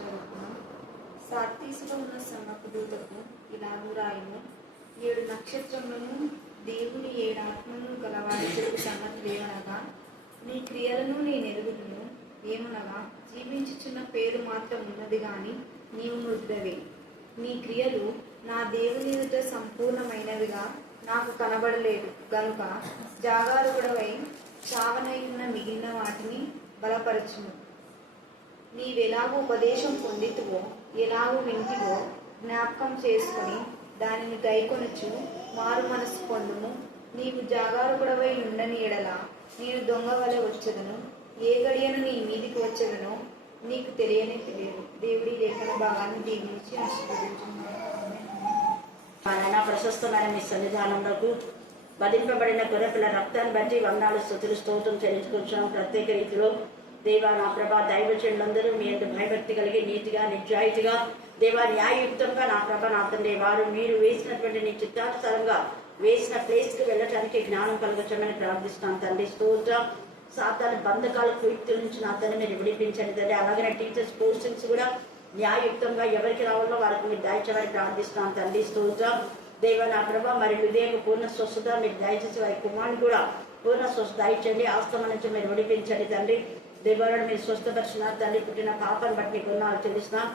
చదువుకున్నాం. సార్దీసులో ఉన్న సంఘపు దూతకు ఇలాగు రాయును, 7 నక్షత్రములను దేవుని 7 ఆత్మలను గలవాడి చెప్పు సంగతి లేవనగా, నీ క్రియలను నేనెరుగుదును. ఏమనగా, జీవించుచున్న పేరు మాత్రం ఉన్నది గాని నీవు మృతుడవే. నీ క్రియలు నా దేవుని ఎదుట సంపూర్ణమైనవిగా నాకు కనబడలేదు గనుక జాగారుడవై చావనయున్న మిగిలిన వాటిని బలపరచుము. నీవెలాగూ ఉపదేశం పొందితువో, ఎలాగూ వింటివో జ్ఞాపకం చేసుకొని దానిని గైకొనుచు మారు మనసు పొందుము. నీవు జాగారుడవై ఉండని ఎడల నేను దొంగ వలె వచ్చెదను. ఏ గడియను నీ మీదికి వచ్చెదనో నీకు తెలియదు. దేవుడి లేఖన భాగాన్ని దీవించి ఆశీర్వదించున్నాను. ప్రశస్తమైన మీ సన్నిధానంలోకి వధింపబడిన గొర్రెపిల్ల రక్తాన్ని బట్టి వందనాలు స్తుతులు స్తోత్రం చెల్లించుకుంటున్నాం. ప్రత్యేక రీతిలో దేవా నా ప్రభా దైవజనులందరూ మీ అందు భయభక్తి కలిగి నీతిగా నిజాయితీగా దేవా న్యాయయుక్తంగా నా ప్రభ నా తండ్రి వారు మీరు వేసినటువంటి నీ చిత్తానుసారంగా వేసిన ప్లేస్కి వెళ్ళటానికి జ్ఞానం కలుగొచ్చమని ప్రార్థిస్తున్నాం తండ్రి. స్తోత్రం. సాతాను బంధకాల కుయుక్తుల నుంచి నా తండ్రి మీరు విడిపించండి తండ్రి. అలాగే టీచర్స్ పోస్టింగ్స్ కూడా న్యాయయుక్తంగా ఎవరికి రావాలో వారికి మీరు దయచేయమని ప్రార్థిస్తున్నాం తండ్రి. స్తోత్రం. దేవ నా ప్రభ మరి హృదయం పూర్ణ స్వస్థత మీరు దయచేసి వారి కుమారుని కూడా పూర్ణ స్వస్థ దయచేయండి. ఆస్తమ నుంచి మీరు విడిపించండి తండ్రి. దేవాలను మీరు స్వస్థపరిచినారు తండ్రి. పుట్టిన పాపను బట్టి మీకు ఉన్నాను తెలుస్తున్నాం.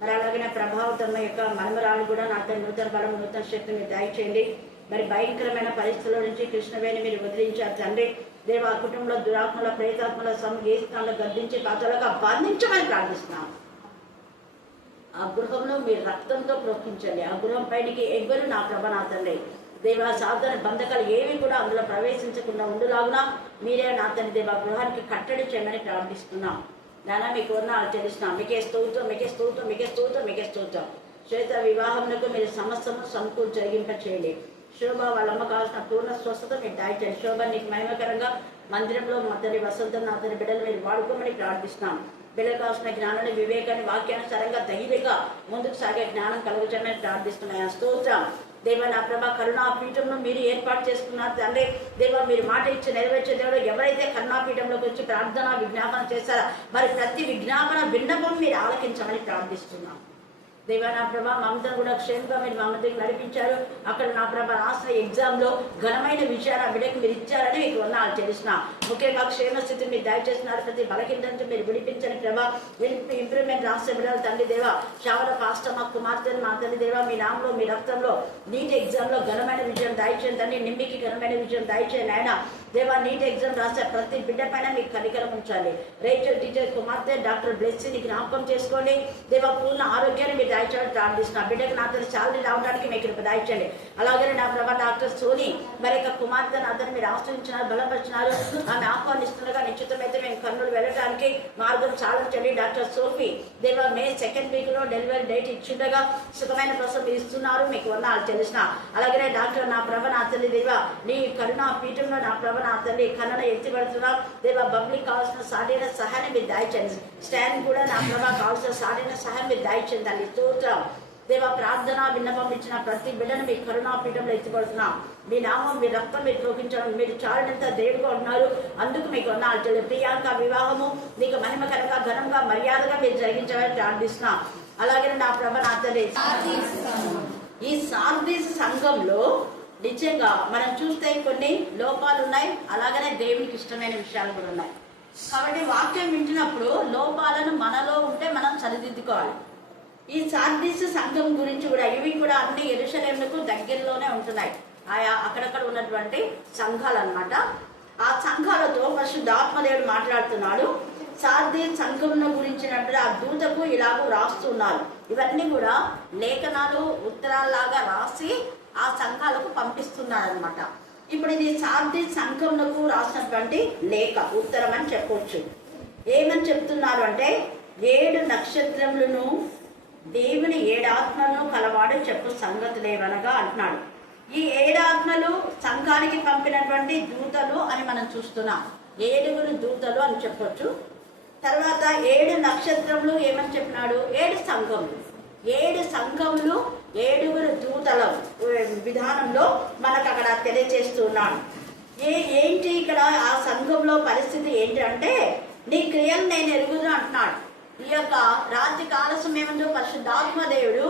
మరి అలాగే ప్రభావితమ్మ యొక్క మనమరాలు కూడా నా తండ్రి నూతన బలం నూతన శక్తిని మీరు దయచేయండి. మరి భయంకరమైన పరిస్థితుల నుంచి కృష్ణవేణి మీరు వదిలించారు తండ్రి. దేవ ఆ కుటుంబంలో దురాత్మల ప్రేతాత్మల ఏ గద్దించి పాత్రలుగా బంధించమని ప్రార్థిస్తున్నాం. ఆ గృహంలో మీరు రక్తంతో ప్రోక్షించండి. ఆ గృహం పైనకి ఎవ్వరు నా ప్రభ నా తండ్రి దేవా సాధారణ బంధకాలు ఏవి కూడా అందులో ప్రవేశించకుండా ఉండులాగునా మీరే నా తండ్రి దేవా గృహానికి కట్టడి చేయమని ప్రార్థిస్తున్నాం. నానా మీకు ఉన్నాను తెలుస్తున్నాం. మీకే స్తోత్రం, మీకే స్తోత్రం, మీకే స్తోత్రం, మీకే స్తోత్రం. శ్వేత వివాహంలో మీరు సమస్తము సమకూర్చి జరిగింప చేయండి. శోభ వాళ్ళమ్మ కావాల్సిన పూర్ణ స్వస్థత మీరు దాయిచండి. శోభ నీకు మహిమకరంగా మందిరంలో మా తండ్రి వసంతం నా తండ్రి బిడ్డలు మీరు వాడుకోమని ప్రార్థిస్తున్నాం. బిడ్డలు కావాల్సిన జ్ఞానాన్ని వివేకాన్ని వాక్యానుసారంగా ధైర్యంగా ముందుకు సాగే జ్ఞానం కలుగుచమని ప్రార్థిస్తున్నాను. స్తోత్రం. దేవ నా ప్రభా కరుణాపీఠంలో మీరు ఏర్పాటు చేసుకున్నారు తండ్రి. దేవ మీరు మాట ఇచ్చి నెరవేర్చే దేవుడు ఎవరైతే కరుణాపీఠంలోకి వచ్చి ప్రార్థన విజ్ఞాపన చేశారో మరి ప్రతి విజ్ఞాపన విన్నపం మీరు ఆలకించమని ప్రార్థిస్తున్నాం. దేవ నా ప్రభా మమతను కూడా క్షేమంగా మీరు మమతకి నడిపించారు. అక్కడ నా ప్రభా రాష్ట్ర ఎగ్జామ్లో ఘనమైన విషయాలు ఆ బిడ్డకు మీరు ఇచ్చారని మీకు ఉన్నాను తెలుసిన. ముఖ్యంగా క్షేమస్థితిని మీరు దయచేస్తున్నారు. ప్రతి బలకింద నుంచి మీరు విడిపించని ప్రభా ఇంప్రూవ్మెంట్ రాష్ట్ర బిడ్డలు తండ్రి దేవ శ్యామల పాస్టర్ మా కుమార్తెను మా తండ్రి దేవ మీ నామంలో మీ రక్తంలో నీట్ ఎగ్జామ్లో ఘనమైన విజయం దయచేయండి తండ్రి. నిమ్మికి ఘనమైన విజయం దయచేయండి ఆయన దేవా. నీట్ ఎగ్జామ్ రాసే ప్రతి బిడ్డ పైన మీకు కనికరం ఉంచాలి. రేచల్ టీచర్ కుమార్తె డాక్టర్ బ్లెస్సీని జ్ఞాపకం చేసుకోండి దేవా. పూర్ణ ఆరోగ్యాన్ని మీరు దయచేయడం ప్రార్థిస్తున్నా. బిడ్డకు నా తన శాలరీ రావడానికి మీకు దయచేయండి. అలాగే నా ప్రభా డాక్టర్ సోని మరి యొక్క కుమార్తె నా తను మీరు ఆశ్రయించినారు, బలపరిచినారు. ఆమె ఆహ్వానిస్తుండగా నిశ్చితమైతే మేము కర్నూలు వెళ్ళడానికి మార్గం సాధించండి. డాక్టర్ సోఫీ దేవా మే 2nd వీక్లో డెలివరీ డేట్ ఇచ్చిండగా సుఖమైన ప్రసవం ఇస్తున్నారు. మీకు ఉన్నాళ్ళు తెలిసిన. అలాగే డాక్టర్ నా ప్రభ నా తల్లి దేవా నీ కరుణా పీఠంలో నా ప్రభ నా తల్లి కన్నడ ఎత్తిపడుతున్నారు దేవా. బబ్లిక్ కావాల్సిన సాధీన సహాయాన్ని మీరు దయచేయండి. స్టాండ్ కూడా నా ప్రభా కావాల్సిన సాధీన సహాయం మీరు దయచేయండి తల్లి. స్తోత్రం దేవా. ప్రార్థన విన్నపం ఇచ్చిన ప్రతి బిడ్డను మీ కరుణాపీఠంలో ఎత్తిపడుతున్నాం. మీ నామం మీ రక్తం మీరు ప్రోగించడం మీరు చాలినంత దేవుడుగా ఉన్నారు. అందుకు మీకు ఉన్నాళ్ళు. ప్రియాంక వివాహము మీకు మహిమకరంగా ఘనంగా మర్యాదగా మీరు జరిగించాలని ప్రార్థిస్తున్నాం. అలాగే నా ప్రభ నా తల్లి ఈ సార్దీస్ సంఘంలో నిజంగా మనం చూస్తే కొన్ని లోపాలు ఉన్నాయి. అలాగనే దేవునికి ఇష్టమైన విషయాలు కూడా ఉన్నాయి. కాబట్టి వాక్యం వింటున్నప్పుడు లోపాలను మనలో ఉంటే మనం సరిదిద్దుకోవాలి. ఈ సార్దీస్ సంఘం గురించి కూడా ఇవి కూడా అన్ని యెరూషలేముకు దగ్గరలోనే ఉంటున్నాయి. ఆయా అక్కడక్కడ ఉన్నటువంటి సంఘాలు అన్నమాట. ఆ సంఘాలతో పరిశుద్ధాత్మదేవుడు మాట్లాడుతున్నాడు. సార్దీస్ సంఘం గురించినప్పుడు ఆ దూతకు ఇలాగూ రాస్తున్నారు. ఇవన్నీ కూడా లేఖనాలు ఉత్తరాల్లాగా రాసి ఆ సంఘాలకు పంపిస్తున్నారు అనమాట. ఇప్పుడు ఇది సార్దీస్ సంఘంకు రాసినటువంటి లేఖ ఉత్తరం అని చెప్పవచ్చు. ఏమని చెప్తున్నారు అంటే 7 నక్షత్రములను దేవుని 7 ఆత్మలను కలవాడు చెప్పు సంగతులేవనగా అంటున్నాడు. ఈ 7 ఆత్మలు సంఘానికి పంపినటువంటి దూతలు అని మనం చూస్తున్నాం. 7 దూతలు అని చెప్పొచ్చు. తర్వాత 7 నక్షత్రములు ఏమని చెప్పినాడు? 7 సంఘములు. 7 సంఘములు 7 దూతల విధానంలో మనకు అక్కడ తెలియజేస్తున్నాడు. ఏంటి ఇక్కడ ఆ సంఘంలో పరిస్థితి ఏంటి అంటే నీ క్రియలు నేను ఎరుగుదు అంటున్నాడు. ఈ యొక్క రాత్రి కాల సమయంలో పరిశుద్ధాత్మ దేవుడు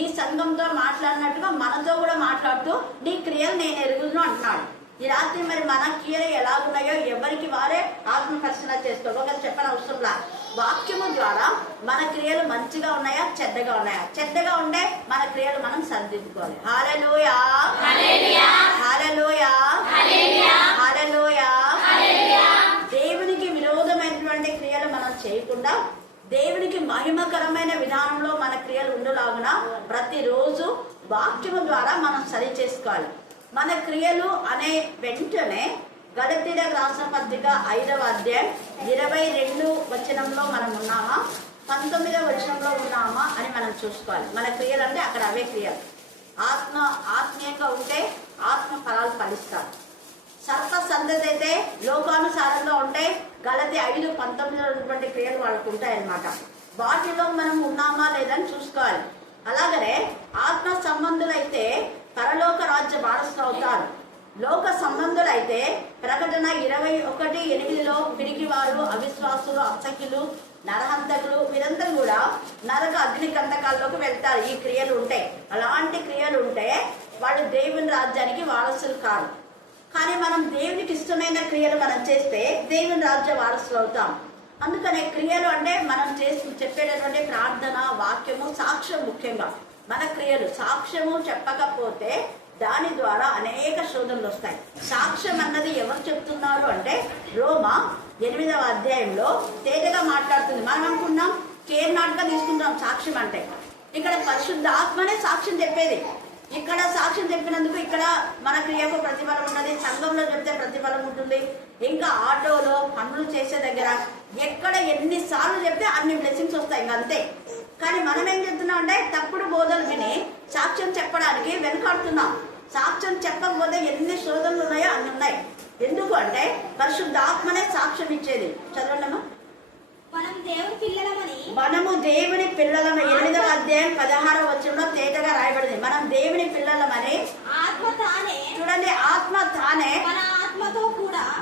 ఈ సంఘంతో మాట్లాడినట్టుగా మనతో కూడా మాట్లాడుతూ నీ క్రియలు నేను ఎరుగుదును అంటున్నాడు. ఈ రాత్రి మరి మన క్రియలు ఎలాగున్నాయో ఎవరికి వారే ఆత్మ పరిశీలన చేసుకోవాలి. ఒకరు చెప్పని అవసరంలా, వాక్యము ద్వారా మన క్రియలు మంచిగా ఉన్నాయా చెడ్డగా ఉన్నాయా? చెడ్డగా ఉంటే మన క్రియలు మనం సరిదిద్దుకోవాలి. హల్లెలూయా, హల్లెలూయా, హల్లెలూయా. దేవునికి విరోధమైనటువంటి క్రియలు మనం చేయకుండా దేవునికి మహిమకరమైన విధానంలో మన క్రియలు ఉండలాగున ప్రతిరోజు వాక్యము ద్వారా మనం సరి చేసుకోవాలి. మన క్రియలు అనే వెంటనే గలతీయులకు రాసిన పత్రిక 5వ అధ్యాయం 22 వచనంలో మనం ఉన్నామా 19వ వచనంలో ఉన్నామా అని మనం చూసుకోవాలి. మన క్రియలు అంటే అక్కడ అవే క్రియలు. ఆత్మీయంగా ఉంటే ఆత్మ ఫలాలు ఫలిస్తారు. సర్ప సందతి అయితే లోకానుసారంగా ఉంటే గలతీ 5:19 ఉన్నటువంటి క్రియలు వాళ్ళకు ఉంటాయన్నమాట. వాటిలో మనం ఉన్నామా లేదని చూసుకోవాలి. అలాగనే ఆత్మ సంబంధులైతే పరలోక రాజ్య వారసులు అవుతారు. లోక సంబంధులైతే ప్రకటన 21:8లో పిరికివారు, అవిశ్వాసులు, అసఖ్యులు, నరహంతకులు వీరందరూ కూడా నరక అగ్ని కంటకాల్లోకి వెళ్తారు. ఈ క్రియలు ఉంటాయి. అలాంటి క్రియలు ఉంటే వాళ్ళు దేవుని రాజ్యానికి వారసులు కాదు. కానీ మనం దేవునికి ఇష్టమైన క్రియలు మనం చేస్తే దేవుని రాజ్య వారసులు అవుతాం. అందుకనే క్రియలు అంటే మనం చెప్పేటటువంటి ప్రార్థన, వాక్యము, సాక్ష్యం. ముఖ్యంగా మన క్రియలు సాక్ష్యము చెప్పకపోతే దాని ద్వారా అనేక శోధనలు వస్తాయి. సాక్ష్యం అన్నది ఎవరు చెప్తున్నారు అంటే రోమా 8వ అధ్యాయంలో తేటగా మాట్లాడుతుంది. మనం అనుకున్నాం కేర్ నాటుగా తీసుకుంటాం సాక్ష్యం అంటే. ఇక్కడ పరిశుద్ధ ఆత్మనే సాక్ష్యం చెప్పేది. ఇక్కడ సాక్ష్యం చెప్పినందుకు ఇక్కడ మన క్రియకు ప్రతిఫలం ఉన్నది. సంఘంలో చెప్తే ప్రతిఫలం ఉంటుంది. ఇంకా ఆటోలో పనులు చేసే దగ్గర ఎక్కడ ఎన్నిసార్లు చెప్తే అన్ని బ్లెస్సింగ్స్ వస్తాయి. ఇంకా అంతే. కానీ మనం ఏం చెప్తున్నాం అంటే తప్పుడు బోధలు విని సాక్ష్యం చెప్పడానికి వెనుకాడుతున్నాం. సాక్ష్యం చెప్పకపోతే ఎన్ని శోధనలు ఉన్నాయో అన్ని ఉన్నాయి. ఎందుకు అంటే పరిశుద్ధాత్మనే సాక్ష్యం ఇచ్చేది. చదవండమ్మా. మనము దేవుని పిల్లలమని 8వ అధ్యాయం 16వ వచనంలో తేటగా రాయబడింది. మనం దేవుని పిల్లలమని ఆత్మ తానే, చూడండి, ఆత్మ తానే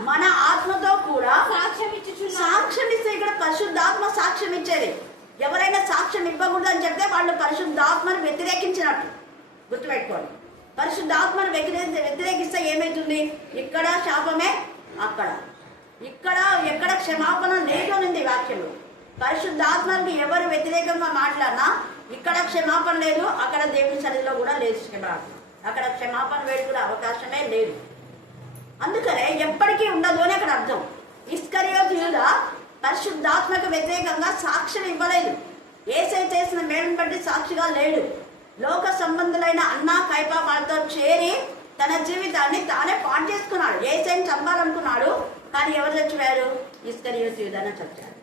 మన ఆత్మతో కూడా సాక్ష్యం ఇస్తే ఇక్కడ పరిశుద్ధాత్మ సాక్ష్యం ఇచ్చేది. ఎవరైనా సాక్ష్యం ఇవ్వకూడదు అని చెప్తే వాళ్ళు పరిశుద్ధాత్మను వ్యతిరేకించినట్టు గుర్తుపెట్టుకోండి. పరిశుద్ధాత్మను వ్యతిరేకిస్తే ఏమైతుంది? ఇక్కడ శాపమే, అక్కడ ఇక్కడ ఎక్కడ క్షమాపణ లేదు ఉంది వాక్యంలో. పరిశుద్ధాత్మకి ఎవరు వ్యతిరేకంగా మాట్లాడినా ఇక్కడ క్షమాపణ లేదు, అక్కడ దేవుని సన్నిధిలో కూడా లేదు క్షమాపణ. అక్కడ క్షమాపణ వేడుకునే అవకాశమే లేదు. అందుకనే ఎప్పటికీ ఉండదు అని అక్కడ అర్థం. ఇస్కరియోతు యూదా పరిశుద్ధాత్మకు వ్యతిరేకంగా సాక్ష్యం ఇవ్వలేదు. యేసే చేసిన మేలును బట్టి సాక్షిగా లేడు. లోక సంబంధులైన అన్న కైపా వాళ్ళతో చేరి తన జీవితాన్ని తానే పాడు చేసుకున్నాడు. యేసేని చంపాలనుకున్నాడు, కానీ ఎవరు చచ్చిపోయారు? ఇస్కరియోతు యూదానే చచ్చారు.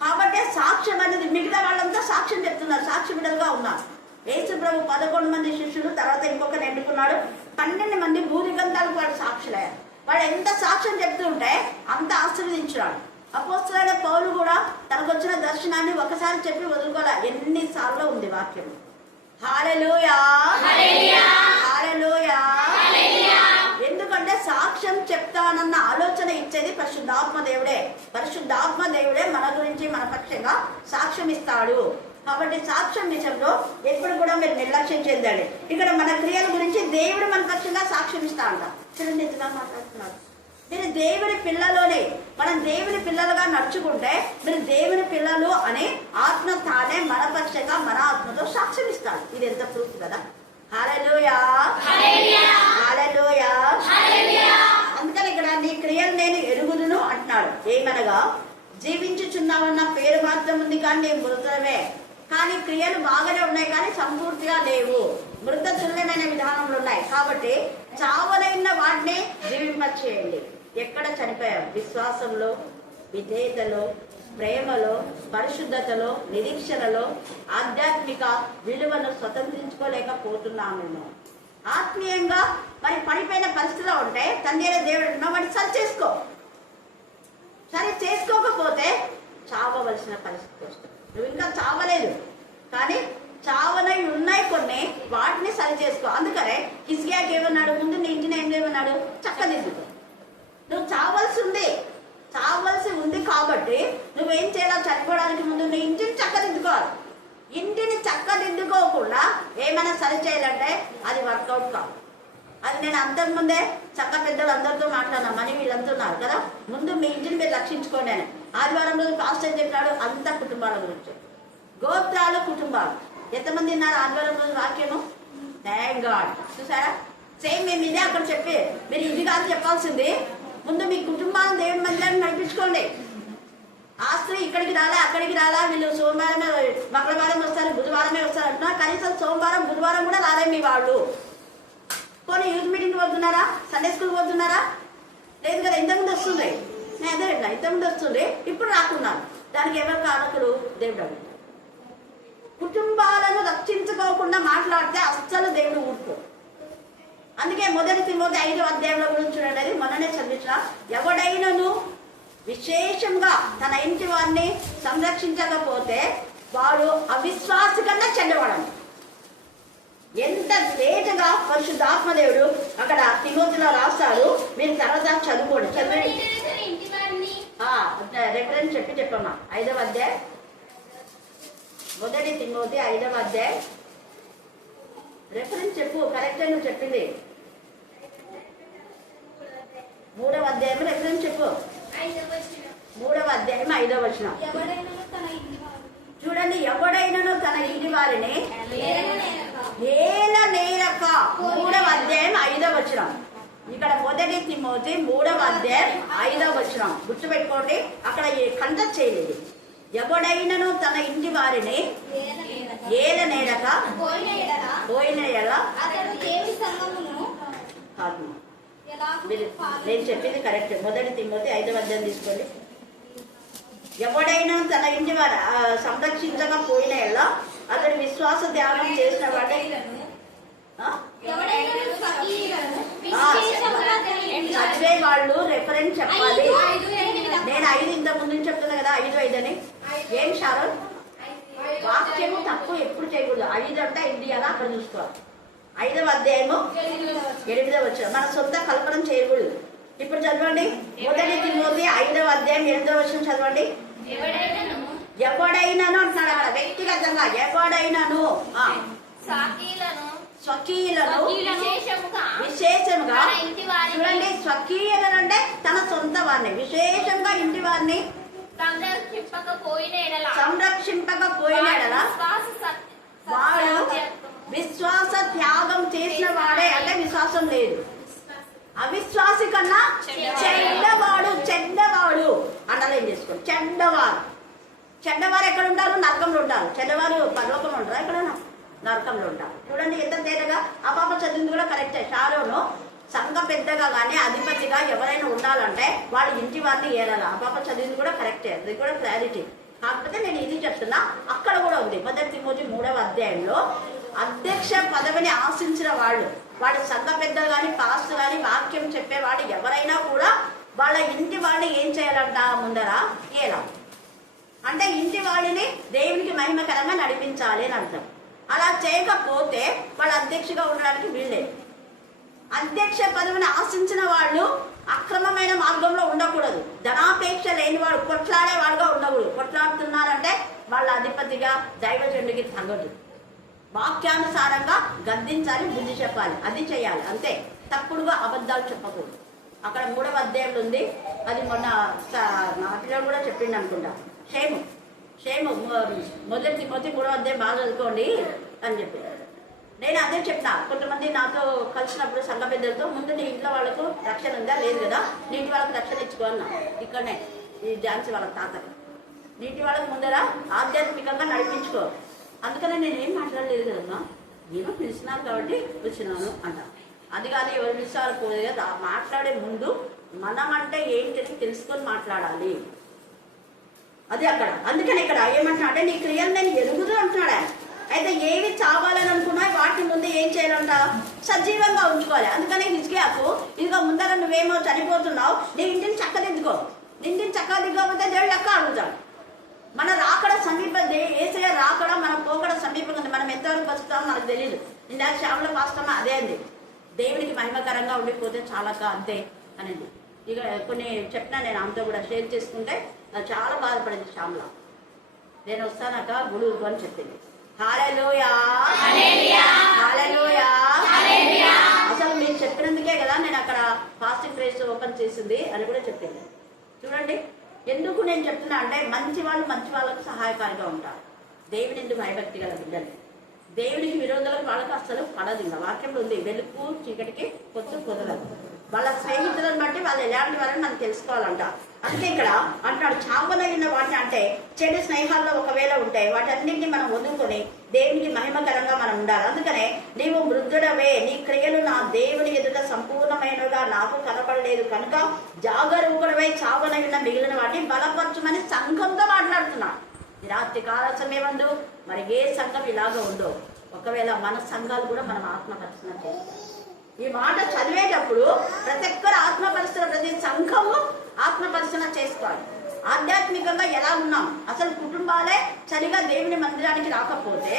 కాబట్టి సాక్ష్యం అనేది మిగతా వాళ్ళంతా సాక్ష్యం చెప్తున్నారు, సాక్షి బిడ్డలుగా ఉన్నారు. యేసు ప్రభు 11 మంది శిష్యులు, తర్వాత ఇంకొకరు ఎన్నుకున్నాడు. 12 మంది భూరిగంతాలకు వాడు సాక్షులయ్యారు. వాడు ఎంత సాక్ష్యం చెప్తుంటే అంత ఆశీర్వదించాడు. అపోస్తలుడైన పౌలు కూడా తనకు వచ్చిన దర్శనాన్ని ఒకసారి చెప్పి వదులుకోలే. ఎన్నిసార్లు ఉంది వాక్యం. హల్లెలూయా, హల్లెలూయా. ఎందుకంటే సాక్ష్యం చెప్తానన్న ఆలోచన ఇచ్చేది పరిశుద్ధాత్మ దేవుడే. పరిశుద్ధాత్మ దేవుడే మన గురించి మన పక్షంగా సాక్ష్యం ఇస్తాడు. కాబట్టి సాక్ష్యం విషయంలో ఎప్పుడు కూడా మీరు నిర్లక్ష్యం చెందండి. ఇక్కడ మన క్రియల గురించి దేవుడు మన పక్షంగా సాక్ష్యం ఇస్తా అంట. చూడండి ఎంతగా మాట్లాడుతున్నారు. మీరు దేవుని పిల్లలోనే, మనం దేవుని పిల్లలుగా నడుచుకుంటే మీరు దేవుని పిల్లలు అని ఆత్మ తానే మన పక్షంగా మన ఆత్మతో సాక్ష్యం ఇస్తాడు. ఇది ఎంత ప్రూఫ్ కదా. హల్లెలూయా, హల్లెలూయా. అందుకని ఇక్కడ నీ క్రియలు నేను ఎరుగుదును అంటున్నాడు. ఏమనగా జీవించుచున్నావన్న పేరు మాత్రం ఉంది, కానీ నేను మృతమే. కానీ క్రియలు బాగానే ఉన్నాయి, కానీ సంపూర్తిగా లేవు. మృత తుల్యమైన విధానంలో ఉన్నాయి. కాబట్టి చావనైన వాటిని జీవింపచేయండి. ఎక్కడ చనిపోయాం? విశ్వాసంలో, విధేయతలో, ప్రేమలో, పరిశుద్ధతలో, నిరీక్షణలో, ఆధ్యాత్మిక విలువను స్వతంత్రించుకోలేకపోతున్నామేమో. ఆత్మీయంగా మరి పడిపోయిన పరిస్థితిలో ఉంటే తండ్రి అయిన దేవుడు వాడిని సరి చేసుకోకపోతే చావవలసిన పరిస్థితి వస్తుంది. నువ్వు ఇంకా చావలేదు, కానీ చావనై ఉన్నాయి కొన్ని, వాటిని సరి చేసుకో. అందుకనే హిజ్కియాకి ఏమన్నాడు? ముందు నీ ఇంటిని ఏం చేయమన్నాడు? చక్కదిద్దుకో. నువ్వు చావాల్సి ఉంది, చావలసి ఉంది కాబట్టి నువ్వేం చేయాలి? చనిపోవడానికి ముందు నీ ఇంటిని చక్కదిద్దుకోవాలి. ఇంటిని చక్కదిద్దుకోకుండా ఏమైనా సరి చేయాలంటే అది వర్కౌట్ కాదు. అది నేను అంతకుముందే చక్క పెద్దలు అందరితో మాట్లాడినా, మనీ వీళ్ళంతా ఉన్నారు కదా, ముందు మీ ఇంటిని మీరు రక్షించుకోండి అని. ఆదివారం రోజు పాస్టర్ ఏం చెప్పాడు? అంత కుటుంబాల గురించి, గోత్రాలు, కుటుంబాలు. ఎంతమంది ఉన్నారు ఆదివారం రోజు వాక్యము? Thank God. చూసారా? సేమ్ మేము ఇదే అక్కడ చెప్పి, మీరు ఇది కాదు చెప్పాల్సింది, ముందు మీ కుటుంబాలను దేవుని మందిరాన్ని నడిపించుకోండి. ఆ స్త్రీ ఇక్కడికి రాలా, అక్కడికి రాలా, వీళ్ళు సోమవారమే మంగళవారం వస్తారు, బుధవారమే వస్తారు అంటున్నారు. కనీసం సోమవారం బుధవారం కూడా రాలే మీ వాళ్ళు. పోనీ యూత్ మీటింగ్ పోతున్నారా? సండే స్కూల్ పోతున్నారా? లేదు కదా. ఇంతకుముందు వస్తుంది, నేను అదే పెట్టినా, ఇంతకుముందు వస్తుంది, ఇప్పుడు రాకున్నాను. దానికి ఎవరు కారకుడు? దేవుడు అడుగుతాడు. కుటుంబాలను రక్షించుకోకుండా మాట్లాడితే అస్సలు దేవుడు ఊరుకో. అందుకే మొదటి తిమోతి 5వ అధ్యాయంలో గురించి చూడండి, మొన్ననే చదివించిన, ఎవడైనను విశేషంగా తన ఇంటి వారిని సంరక్షించకపోతే వాడు అవిశ్వాసి కన్నా చెడ్డవాడని. ఎంత లేటుగా పరిశుద్ధాత్మదేవుడు అక్కడ తిమోతిలో రాస్తాడు. మీరు తర్వాత చదువుకోండి, చదివండి. రెఫరెన్స్ చెప్పమ్మా. 5వ అధ్యాయం, మొదటి తిమోతి 5వ అధ్యాయం రెఫరెన్స్ చెప్పు. కరెక్ట్ నువ్వు చెప్పింది. 3వ అధ్యాయం రెఫరెన్స్ చెప్పు. 3వ అధ్యాయం 5వ వచనం చూడండి. ఎవడైనను తన ఇంటి వారిని ఏల నేరక. 3వ అధ్యాయం 5వ వచనం. ఇక్కడ మొదటి తిమోతి 3వ అధ్యాయం 5వ వచనం గుర్తుపెట్టుకోండి. అక్కడ కంటెక్స్ట్ చేయలేదు. ఎవడైనను తన ఇంటి వారిని ఏల నేరక పోయిన ఎలా కాదు. నేను చెప్పింది కరెక్ట్. మొదటి తిమోతి 5వ అధ్యాయం తీసుకోండి. ఎవడైనా తన ఇంటి వారు సంరక్షించకపోయిన ఎలా అతడు విశ్వాస త్యాగం చేసిన వాడే. చదివే వాళ్ళు రెఫరెన్స్ చెప్పాలి. నేను 5 ఇంత ముందు చెప్తున్నా కదా, 5 అని. ఏం షారోన్? వాక్యము తప్పు ఎప్పుడు చేయకూడదు. 5 అంటే 5 అలా అక్కడ చూసుకోవాలి. 5వ అధ్యాయము 8వ వచనం. మన సొంత కల్పన చేయకూడదు. ఇప్పుడు చదవండి. మొదటి తిమోతి 5వ అధ్యాయం 8వ వచనం చదవండి. ఎవడైనాను అంటున్నాడు అక్కడ వ్యక్తిగతంగా. ఎవడైనాను స్వకీయులను విశేషంగా చూడండి. స్వకీయులను అంటే తన సొంత వారిని, విశేషంగా ఇంటి వారిని సంరక్షింపకపోయిన వాడు విశ్వాస త్యాగం చేసిన వాడే. అంటే విశ్వాసం లేదు. అవిశ్వాసి కన్నా చెడ్డవాడు. చెడ్డవాడు అండర్లైన్ చేసుకోండి. చెడ్డవారు. చెడ్డవారు ఎక్కడ ఉంటారు? నరకంలో ఉంటారు. చెడ్డవారు పరలోకంలో ఉంటారు, ఎక్కడైనా నరకంలో ఉంటారు. చూడండి ఎంత తేలిగా. ఆ పాప చదివింది కూడా కరెక్టే. షారోను సంఘ పెద్దగా కానీ అధిపతిగా ఎవరైనా ఉండాలంటే వాళ్ళ ఇంటి వారిని ఏరాలి. ఆ పాప చదివింది కూడా కరెక్టే, అది కూడా క్లారిటీ. కాకపోతే నేను ఇది చెప్తున్నా, అక్కడ కూడా ఉంది. మొదటి తిమోతి 3వ అధ్యాయంలో అధ్యక్ష పదవిని ఆశించిన వాళ్ళు సంఘ పెద్దలు కానీ పాస్టర్ కానీ వాక్యం చెప్పేవాడు ఎవరైనా కూడా వాళ్ళ ఇంటి వాళ్ళని ఏం చేయాలంట? ముందర ఏలా అంటే ఇంటి వాళ్ళని దేవునికి మహిమకరంగా నడిపించాలి అని అర్థం. అలా చేయకపోతే వాళ్ళు అధ్యక్షగా ఉండడానికి వీళ్ళే. అధ్యక్ష పదవిని ఆశించిన వాళ్ళు అక్రమమైన మార్గంలో ఉండకూడదు. ధనాపేక్ష లేనివాడు, కొట్లాడేవాడుగా ఉండకూడదు. కొట్లాడుతున్నారంటే వాళ్ళ అధిపతిగా దైవజనుడికి తగ్గదు. వాక్యానుసారంగా గద్దించాలి, బుద్ధి చెప్పాలి, అది చేయాలి అంతే. తప్పుడుగా అబద్ధాలు చెప్పకూడదు. అక్కడ 3వ అధ్యాయంలో ఉంది. అది మొన్న నా పిల్లలు కూడా చెప్పింది అనుకుంటా. షేము మొదటి తిమోతి 3వ అధ్యాయం బాగా చదువుకోండి అని చెప్పి నేను అదే చెప్పిన. కొంతమంది నాతో కలిసినప్పుడు సంఘ పెద్దలతో, ముందు నీ ఇంట్లో వాళ్ళకు రక్షణ ఉందా? లేదు కదా. నీటి వాళ్ళకి రక్షణ ఇచ్చుకో అన్నా. ఇక్కడనే ఈ ఝాన్సీ వాళ్ళ తాతకి నీటి వాళ్ళకి ముందర ఆధ్యాత్మికంగా నడిపించుకో. అందుకనే నేనేం మాట్లాడలేదు కదమ్మా, ఏమో పిలిచినాను కాబట్టి వచ్చినాను అంట. అది కాదు, ఎవరు పిలిచారు పోదు కదా. మాట్లాడే ముందు మనం అంటే ఏంటని తెలుసుకొని మాట్లాడాలి. అది అక్కడ. అందుకని ఇక్కడ ఏమంటున్నా అంటే నీ క్రియలు నేను ఎరుగుతూ అంటున్నాడు ఆయన. అయితే ఏవి చావాలని అనుకున్నాయి వాటి ముందు ఏం చేయాలంట? సజీవంగా ఉంచుకోవాలి. అందుకని హిజ్కియాకు ఇదిగో ముందర నువ్వేమో చనిపోతున్నావు, నీ ఇంటిని చక్కదిద్దుకో. ఇంటిని చక్కదిద్దుకోకపోతే దేవుడు లెక్క అడుగుతాడు. మన రాకడ సమీప ఏసయ్య రాకడ మన పోకడ సమీపంగా ఉంది. మనం ఎంతవరకు బతుకుతామో మనకు తెలియదు. ఇందాక శ్యామల పాస్తమా అదే అంది, దేవుడికి మహిమకరంగా ఉండిపోతే చాలక అంతే అనేది. ఇక కొన్ని చెప్పినా నేను ఆమెతో కూడా షేర్ చేసుకుంటే నాకు చాలా బాధపడింది శ్యామల. నేను వస్తానక గుడుకు అని చెప్పింది. హల్లెలూయా హల్లెలూయా. అసలు మీరు చెప్పినందుకే కదా నేను అక్కడ ఫాస్టింగ్ ప్లేస్ ఓపెన్ చేసింది అని కూడా చెప్పింది. చూడండి ఎందుకు నేను చెప్తున్నా అంటే మంచి వాళ్ళకు సహాయకారిగా ఉంటారు. దేవుని ఎందుకు భయభక్తి గల బిడ్డలు, దేవునికి విరోధులకు వాళ్ళకి అసలు పడదు. ఇంకా వాక్యంలో ఉంది, వెలుగు చీకటికి పొత్తు కుదరదు. వాళ్ళ స్నేహితులను బట్టి వాళ్ళు ఎలాంటి వాళ్ళని మనం తెలుసుకోవాలంట. అందుకే ఇక్కడ అంటాడు చావనైన వాటిని, అంటే చెడు స్నేహాల్లో ఒకవేళ ఉంటే వాటన్నింటినీ మనం వదులుకొని దేవునికి మహిమకరంగా మనం ఉండాలి. అందుకనే నీవు వృద్ధుడవే, నీ క్రియలు నా దేవుని ఎదుట సంపూర్ణమైనవిగా నాకు కనపడలేదు కనుక జాగరూకుడవై చావనైన మిగిలిన వాటిని బలపరచమని సంఘంతో మాట్లాడుతున్నాడు. ఈ రాత్రి కాల సమయమందు మరి ఏ సంఘం ఇలాగ ఉందో, ఒకవేళ మన సంఘాలు కూడా మనం ఆత్మపరిశీలన చేస్తాం. ఈ మాట చదివేటప్పుడు ప్రతి ఒక్కరు ఆత్మపరిశీలన, ప్రతి సంఘము ఆత్మపరిశీలన చేసుకోవాలి. ఆధ్యాత్మికంగా ఎలా ఉన్నాం, అసలు కుటుంబాలే సరిగా దేవుని మందిరానికి రాకపోతే,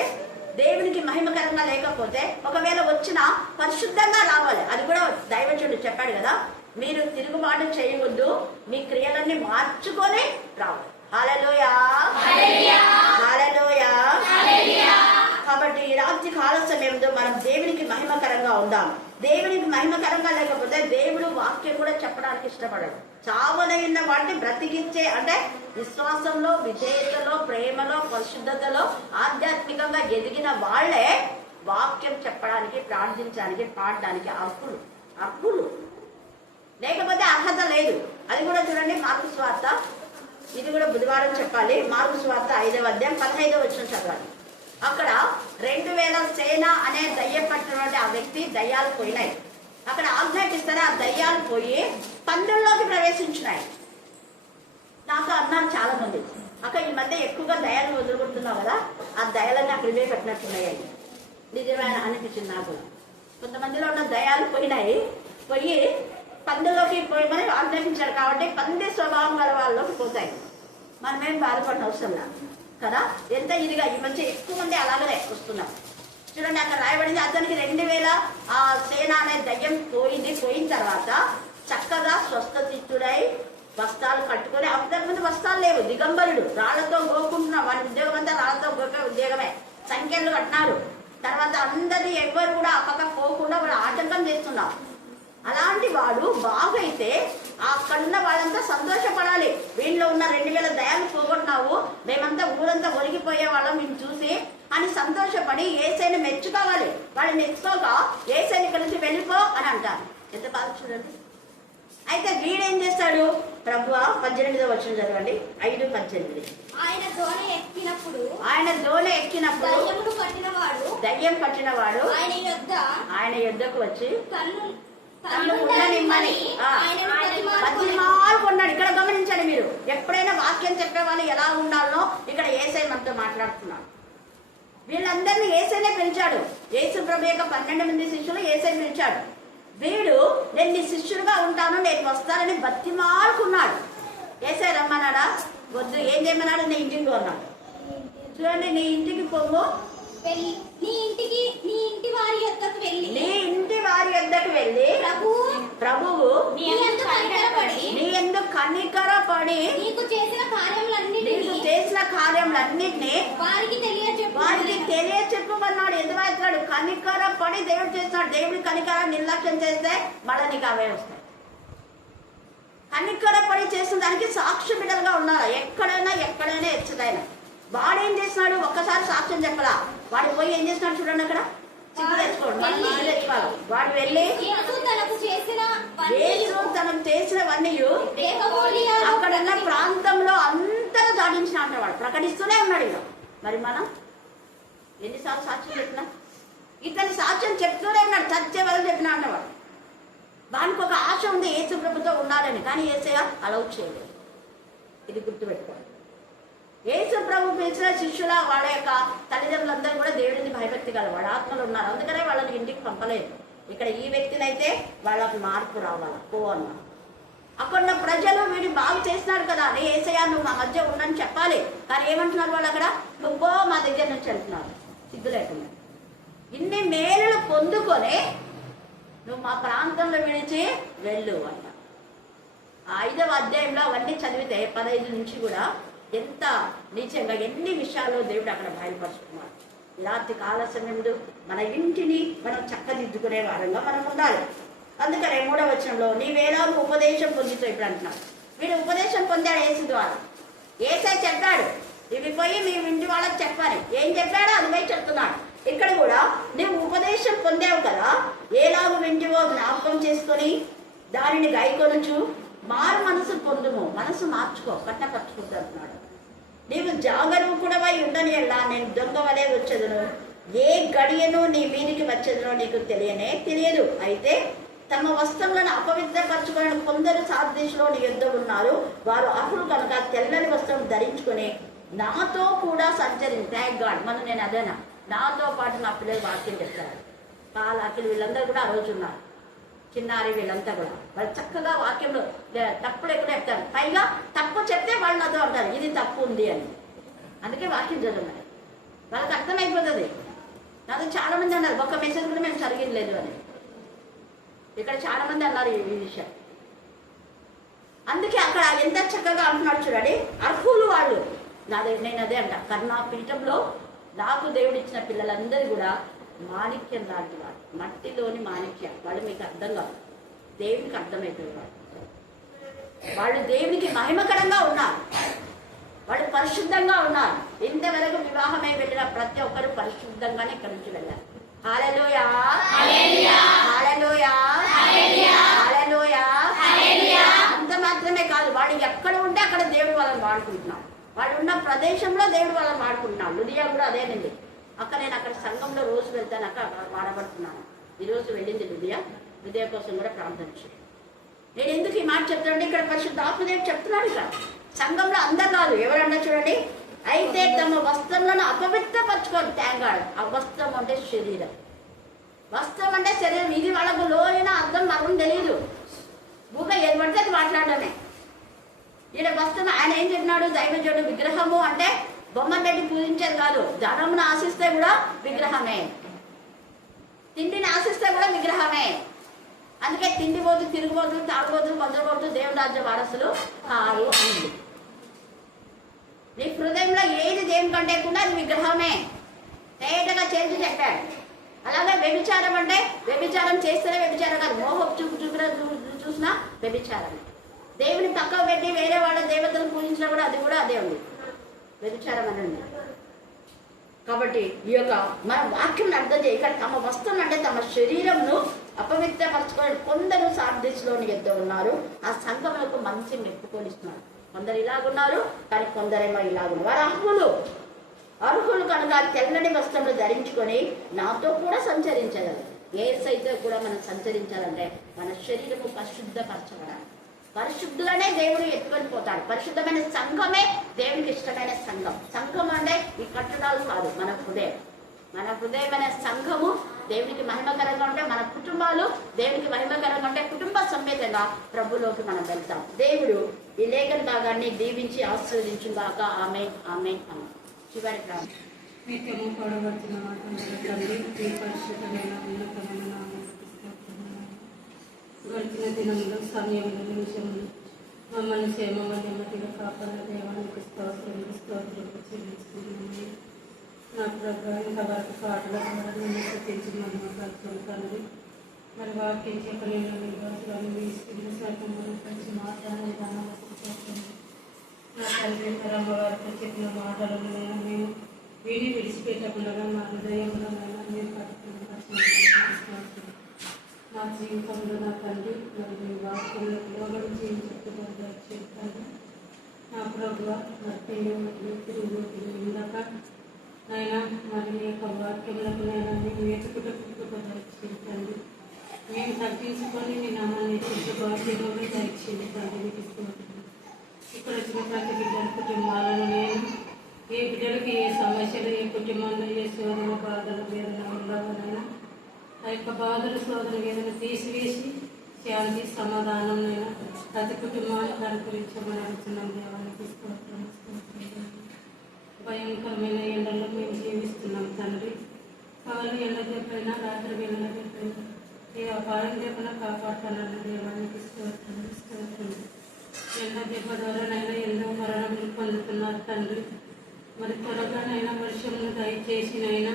దేవునికి మహిమకరంగా లేకపోతే, ఒకవేళ వచ్చినా పరిశుద్ధంగా రావాలి. అది కూడా దైవజనుడు చెప్పాడు కదా, మీరు తిరుగుబాటు చేయవద్దు, మీ క్రియలన్నీ మార్చుకొని రావాలి. హల్లెలూయా హల్లెలూయా. కాబట్టి ఈ రాత్రి కాల సమయంలో మనం దేవునికి మహిమకరంగా ఉందాం. దేవునికి మహిమకరంగా లేకపోతే దేవుడు వాక్యం కూడా చెప్పడానికి ఇష్టపడడు. చావనైన వాటిని బ్రతికించే, అంటే విశ్వాసంలో, విధేయతలో, ప్రేమలో, పరిశుద్ధతలో ఆధ్యాత్మికంగా ఎదిగిన వాళ్లే వాక్యం చెప్పడానికి, ప్రార్థించడానికి, పాడడానికి అర్హులు. లేకపోతే అర్హత లేదు. అది కూడా చూడండి మార్కు సువార్త, ఇది కూడా బుధవారం చెప్పాలి. మార్కు సువార్త 5వ అధ్యాయం 15వ వచనం చదవాలి. అక్కడ 2000 సేన అనే దయ్యం పట్టినటువంటి ఆ వ్యక్తి దయ్యాలు పోయినాయి. అక్కడ ఆజ్ఞాపిస్తారు, ఆ దయ్యాలు పోయి పందుల్లోకి ప్రవేశించినాయి. నాకు అన్నారు చాలా మంది, అక్కడ ఈ మధ్య ఎక్కువగా దయాలను వదులుకుంటున్నావు కదా, ఆ దయాలన్నీ అక్కడ ఇవే పెట్టినట్టున్నాయి. నిజమైన అనిపించింది నాకు. కొంతమందిలో ఉన్న దయాలు పోయి పందులోకి పోయమని ఆజ్ఞాపించారు. కాబట్టి పంది స్వభావం గల వాళ్ళలోకి పోతాయి. మనమేం బాధపడిన అవసరం లేదు కదా. ఎంత ఇదిగా ఈ మధ్య ఎక్కువ మంది అలాగనే వస్తున్నారు. చూడండి అక్కడ రాయబడింది, అతనికి 2000 ఆ సేన అనే దయ్యం పోయిన తర్వాత చక్కగా స్వస్థచిత్తుడై వస్త్రాలు కట్టుకొని, అప్పటి ముందు వస్త్రాలు లేవు, దిగంబరుడు, రాళ్లతో గోకుంటున్నాం. వాడి ఉద్యోగం అంతా రాళ్లతో గోకే ఉద్యోగమే. సంఖ్యలు కట్టినారు. తర్వాత అందరి ఎవరు కూడా అప్పక పోకుండా వాడు ఆటంకం చేస్తున్నారు. అలాంటి వాడు బాగైతే అక్కడున్న వాళ్ళంతా సంతోషపడాలి. వీళ్ళలో ఉన్న 2000 దయాలు పోగొట్టినావు, మేమంతా ఊరంతా ఒరిగిపోయే వాళ్ళం మేము చూసి అని సంతోషపడి యేసయ్యని మెచ్చుకోవాలి. వాళ్ళు మెచ్చుకోక యేసయ్యని ఇక్కడి నుంచి వెళ్ళిపో అని అంటారు. ఎంత బాగా చూడండి. అయితే వీడేం చేస్తాడు? ప్రభువా 18వ వచనం చదవండి, 5:18. ఆయన దోణి ఎక్కినప్పుడు దయ్యం పట్టినవాడు ఆయన యొద్దకు వచ్చి తన్ను ఉండనిమ్మని బతిమాలుకున్నాడు. ఇక్కడ గమనించండి మీరు, ఎప్పుడైనా వాక్యం చెప్పే వాళ్ళు ఎలా ఉండాలో ఇక్కడ యేసయ్య మనతో మాట్లాడుతున్నాడు. వీళ్ళందరినీ యేసయ్యనే పిలిచాడు. యేసు ప్రభు యొక్క 12 మంది శిష్యులు యేసయ్య పిలిచాడు. వీడు నేను నీ శిష్యుడుగా ఉంటాను, నేను వస్తానని బతిమాలుకున్నాడు. యేసయ్య రమ్మన్నాడా? వద్దు. ఏం చేయమన్నాడు? నీ ఇంటికి అన్నాడు. చూడండి, నీ ఇంటికి పోము, నీ ఇంటి వారి యొద్దకు వెళ్ళి ప్రభువు నీ యందు కనికరపడి నీకు చేసిన కార్యములన్నిటినీ వారికి తెలియచెప్పమన్నాడు. ఎందుకు కనికరపడి దేవుడు చేస్తున్నాడు. దేవుడి కనికరాన్ని నిర్లక్ష్యం చేస్తే మళ్ళీ నీకు అవే వస్తాయి. కనికరపడి చేసిన దానికి సాక్షి బిడ్డలుగా ఉన్నారు. ఎక్కడైనా ఎచ్చదైనా వాడేం చేస్తున్నాడు? ఒక్కసారి సాక్ష్యం చెప్పలా. వాడు పోయి ఏం చేస్తున్నాడు చూడండి, అక్కడ సిగ్గు తెచ్చుకోండి, వాడు వెళ్ళి తనకు చేసినవన్నీ అక్కడున్న ప్రాంతంలో అంతగా దాటించిన అంటాడు. ప్రకటిస్తూనే ఉన్నాడు. ఇక మరి మనం ఎన్నిసార్లు సాక్ష్యం చెప్పినా, ఇతని సాక్ష్యం చెప్తూనే ఉన్నాడు. చచ్చే వాళ్ళు చెప్పినా అంటవాడు. వానికి ఒక ఆశ ఉంది యేసు ప్రభుతో ఉండాలని, కానీ యేసయ్య అలౌ చేయలేదు. ఇది గుర్తుపెట్టుకోండి. యేసు ప్రభు పిలిచిన శిష్యుల వాళ్ళ యొక్క తల్లిదండ్రులందరూ కూడా దేవుడిని భయభక్తి గల వాడు ఆత్మలు ఉన్నారు. అందుకనే వాళ్ళని ఇంటికి పంపలేదు. ఇక్కడ ఈ వ్యక్తినైతే వాళ్ళకు మార్పు రావాలి, పో అన్నారు. అక్కడ ప్రజలు వీడిని బాగు చేస్తున్నాడు కదా అని, యేసయ్య నువ్వు మా మధ్య ఉండని చెప్పాలి. కానీ ఏమంటున్నారు వాళ్ళు అక్కడ? నువ్వు పో, మా దగ్గర నుంచి వెళ్తున్నారు. సిగ్గు లేకుండా ఇన్ని మేలులు పొందుకొని నువ్వు మా ప్రాంతంలో విడిచి వెళ్ళు అన్నారు. ఆ 5వ అధ్యాయంలో అవన్నీ చదివితే 15 నుంచి కూడా ఎంత నీచంగా ఎన్ని విషయాలు దేవుడు అక్కడ బయలుపరుచుకున్నాడు. ఇలాంటి కాల సమయంలో మన ఇంటిని మనం చక్కదిద్దుకునే వారంగా మనం ఉండాలి. అందుకనే 3వ వచనంలో నీవేలాగో ఉపదేశం పొందుతావు ఇప్పుడు అంటున్నాడు. వీడు ఉపదేశం పొందాడు యేసు ద్వారా. యేసే చెప్పాడు ఇవి పోయి మీ ఇంటి వాళ్ళకి చెప్పాలి. ఏం చెప్పాడో అది పోయి చెప్తున్నాడు. ఇక్కడ కూడా నువ్వు ఉపదేశం పొందావు కదా, ఏలాగో వింటివో జ్ఞాపకం చేసుకొని దానిని గైకొనుచు మారు మనసు పొందుము. మనసు మార్చుకో, కట్టపరుచుకుంటూ అంటున్నాడు. నీవు జాగరూకుడవై ఉండని ఎలా నేను దొంగ వలె వచ్చేదను, ఏ గడియను నీ మీదికి వచ్చేదనో నీకు తెలియదు. అయితే తమ వస్త్రములను అపవిత్రపరచుకుని కొందరు సాదృశ్యంలో నీ యుద్ధ ఉన్నారు. వారు అర్హులు కనుక తెల్లని వస్త్రం ధరించుకొని నాతో కూడా థ్యాంక్ గాడ్. నేను అదేనా, నాతో పాటు నా పిల్లలు వాక్యం చెప్తారు. పాలాకిలు వీళ్ళందరూ కూడా ఆ రోజు ఉన్నారు. చిన్నారి వీళ్ళంతా కూడా వాళ్ళు చక్కగా వాక్యంలో తప్పులు ఎక్కడ చెప్తారు. పైగా తప్పు చెప్తే వాళ్ళు నాతో అంటారు ఇది తప్పు ఉంది అని. అందుకే వాక్యం చదువున్నారు. వాళ్ళకి అర్థమైపోతుంది. నాతో చాలా మంది అన్నారు ఒక్క మెసేజ్ కూడా మేము జరిగింది అని. ఇక్కడ చాలా మంది అన్నారు ఈ విషయం. అందుకే అక్కడ ఎంత చక్కగా అంటున్నాడు చూడండి. అర్హులు వాళ్ళు. నేను అదే అంట, కర్ణాపీఠంలో నాకు దేవుడు ఇచ్చిన పిల్లలందరూ కూడా మాణిక్యం లాంటి వాడు, మట్టిలోని మాణిక్యం. వాళ్ళు మీకు అర్థం కాదు, దేవునికి అర్థమైపోయేవాడు. వాళ్ళు దేవునికి మహిమకరంగా ఉన్నారు, వాళ్ళు పరిశుద్ధంగా ఉన్నారు. ఇంతవరకు వివాహమే వెళ్ళిన ప్రతి ఒక్కరు పరిశుద్ధంగానే ఇక్కడి నుంచి వెళ్ళారు. హల్లెలూయా, హల్లెలూయా, హల్లెలూయా. అంత మాత్రమే కాదు, వాడు ఎక్కడ ఉంటే అక్కడ దేవుడు వాళ్ళని వాడుకుంటున్నాడు. వాళ్ళు ఉన్న ప్రదేశంలో దేవుడు వాళ్ళని వాడుకుంటున్నాడు. లుదియా కూడా అదేనండి. నేను అక్కడ సంఘంలో రోజు వెళ్తాను, అక్కడ వాడబడుతున్నాను. ఈరోజు వెళ్ళింది లుదియా కోసం కూడా ప్రార్థన చేయండి. నేను ఎందుకు ఈ మాట చెప్తానంటే ఇక్కడ పరిశుద్ధాత్మదేవుడు చెప్తున్నాడు. ఇక్కడ సంఘంలో అందరు కాదు, ఎవరన్నా చూడండి. అయితే తమ వస్త్రములను అపవిత్రపరచుకోండి. త్యాంగాడు. ఆ వస్త్రం అంటే శరీరం. వస్త్రం అంటే శరీరం. ఇది వాళ్ళకు లోన అర్థం మనకు తెలియదు. ఊక ఏది పడితే అది మాట్లాడమే. ఈయన వస్త్రం ఆయన ఏం చెప్పినాడు, దైవజనుడు విగ్రహము అంటే బొమ్మను పెట్టి పూజించేది కాదు. ధనమును ఆశిస్తే కూడా విగ్రహమే, తిండిని ఆశిస్తే కూడా విగ్రహమే. అందుకే తిండిపోతు, తిరుగుబోతు, తాగుబోతు, కొందరబోతు దేవుని రాజ్య వారసులు కాదు అంది. నీ హృదయంలో ఏది దేవుని కంటే కూడా అది విగ్రహమే. తేటగా చేసి చెప్పాడు. అలాగే వ్యభిచారం అంటే వ్యభిచారం చేస్తేనే వ్యభిచారం కాదు, మోహం చూసినా వ్యభిచారం. దేవుని పక్కన పెట్టి వేరే వాళ్ళ దేవతలను పూజించినా కూడా అది కూడా అదే ఉంది, వ్యభిచారం అని ఉంది. కాబట్టి ఈ యొక్క మన వాక్యం అర్థం చేయ. ఇక్కడ తమ వస్త్రం అంటే తమ శరీరంను అపవిత్రపరచుకొని కొందరు సార్దిస్లోని యుద్ధ ఉన్నారు. ఆ సంఘములకు మంచి మెప్పుకొనిస్తున్నారు. కొందరు ఇలాగున్నారు, కానీ కొందరేమో ఇలాగున్నారు. వారు అర్హులు కనుక తెల్లని వస్త్రములు ధరించుకొని నాతో కూడా సంచరించగలరు. ఏసైతే కూడా మనం సంచరించాలంటే మన శరీరము పరిశుద్ధపరచబడాలి. పరిశుద్ధులనే దేవుడు ఎత్తుకొని పోతాడు. పరిశుద్ధమైన సంఘమే దేవునికి ఇష్టమైన సంఘం. సంఘం అంటే ఈ కట్టడాలు కాదు, మన హృదయం. మన హృదయమైన సంఘము దేవునికి మహిమకరంగా ఉంటే, మన కుటుంబాలు దేవునికి మహిమకరంగా ఉంటే కుటుంబ సమేతంగా ప్రభులోకి మనం వెళ్తాం. దేవుడు ఈ లేఖన భాగాన్ని దీవించి ఆశీర్వదించుగాక. ఆమేన్, ఆమేన్, ఆమేన్. చివరి ప్రార్థన. నిత్యము పొడబడుతున్న తండ్రి, ఈ పరిశుద్ధమైన ఉన్నతమైన గడిచిన దినంలో, సమయంలో, నిమిషంలో మమ్మల్ని క్షేమంగా నెమ్మదిగా కాపాడిన దేవానికి స్తోత్రం చెల్లిస్తున్నాను. నా ప్రభు ఇంతవరకు పాటల ద్వారా నేను స్థుతించి మహిమపరుచుకుని తండ్రి. మరి వాక్యం చెప్పలేని విశ్వాసాన్ని మీ శాఖంలో కలిసి మాట్లాడే విధానం నా తండ్రి రమ్మ వారితో చెప్పిన మాటలను మేము విని విడిచిపెట్టకుండా మా హృదయంలో మేము పట్టుకుని మా జీవితంలో నా తండ్రి మరి మీ వాక్యంలో లోబడి జీవించకుండా చెప్తాను. నా ప్రభు ఇందాక నైనా మరి మీ యొక్క వాక్యములకు నైనా మేము వెతుకుటండి. మేము తగ్గించుకొని మీ నామాన్ని వాక్యంలో దయచేయండి. మీకు ఇక్కడ వచ్చిన ప్రతి బిడ్డల కుటుంబాలను నేను ఏ బిడ్డలకి ఏ సమస్యలు, ఏ కుటుంబంలో ఏ శోధన, బాధలు, వేదన ఉండవనైనా ఆ యొక్క బాధలు, శోధన, వేదన తీసివేసి శాంతి సమాధానంనైనా ప్రతి కుటుంబాన్ని అనుకరించమని అడుగుతున్నాం. దేవానికి భయంకరమైన ఎండల్లో మేము జీవిస్తున్నాం తండ్రి. పగలు ఎండ చెప్పైనా, రాత్రి వేళ చెప్పైనా ఏ అపాయం లేకుండా కాపాడుతానన్న దేవానికి స్తోత్రం. ఎండ దెబ్బ ద్వారా నైనా ఎంతో మరణములు పొందుతున్నారు తండ్రి. మరి త్వరగా నైనా వర్షమును దయచేసి నైనా